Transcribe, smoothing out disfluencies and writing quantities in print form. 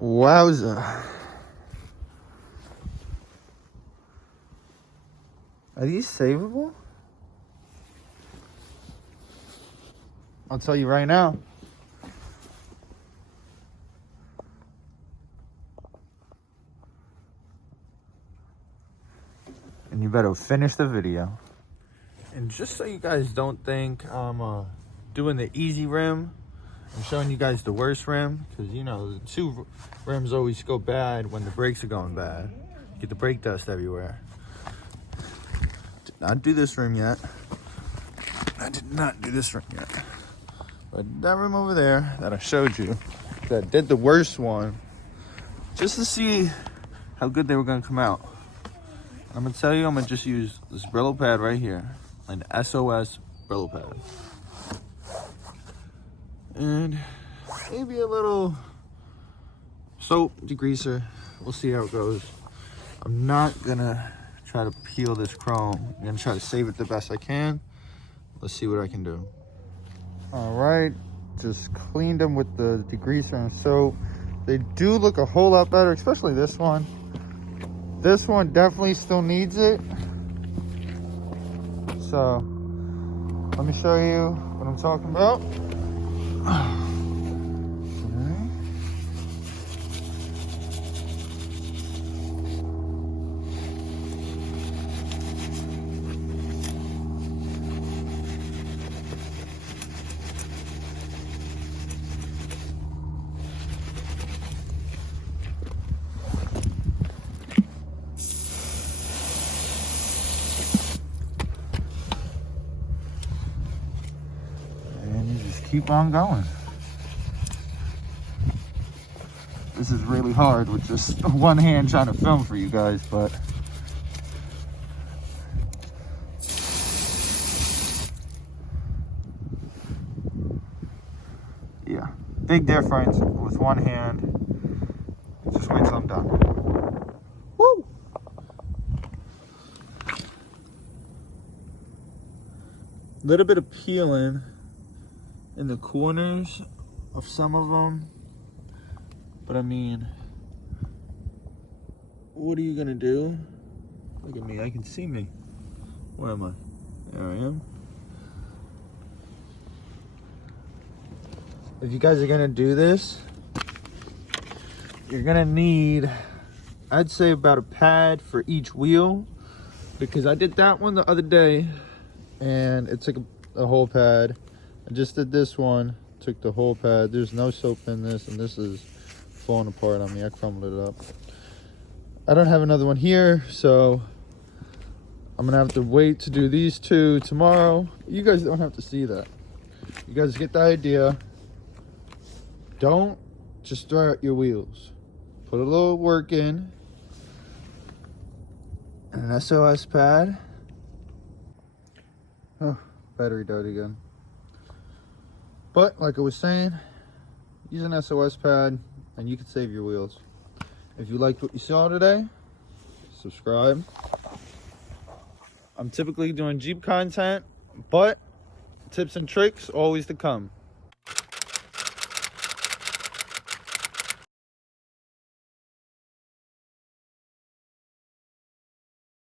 Wowza. Are these savable? I'll tell you right now. And you better finish the video. And just so you guys don't think I'm doing the easy rim, I'm showing you guys the worst rim, because you know the two rims always go bad when the brakes are going bad. You get the brake dust everywhere. Did not do this rim yet. I did not do this rim yet. But that rim over there that I showed you, that did the worst one, just to see how good they were gonna come out. I'm gonna tell you, I'm gonna just use this Brillo pad right here, an SOS Brillo pad. And maybe a little soap degreaser. We'll see how it goes. I'm not gonna try to peel this chrome. I'm gonna try to save it the best I can. Let's see what I can do. All right, just cleaned them with the degreaser and soap. They do look a whole lot better, especially this one. This one definitely still needs it. So let me show you what I'm talking about. Keep on going. This is really hard with just one hand trying to film for you guys, but yeah, big difference with one hand. Just wait till I'm done. Woo! Little bit of peeling in the corners of some of them, but I mean, what are you gonna do? Look at me, I can see me. Where am I? There I am. If you guys are gonna do this, you're gonna need, I'd say, about a pad for each wheel, because I did that one the other day and it took a whole pad. I just did this one, took the whole pad. There's no soap in this, and this is falling apart on me. I crumbled it up. I don't have another one here, so I'm gonna have to wait to do these two tomorrow. You guys don't have to see that. You guys get the idea. Don't just throw out your wheels. Put a little work in. And an SOS pad. Oh, battery died again. But like I was saying, use an SOS pad and you can save your wheels. If you liked what you saw today, subscribe. I'm typically doing Jeep content, but tips and tricks always to come.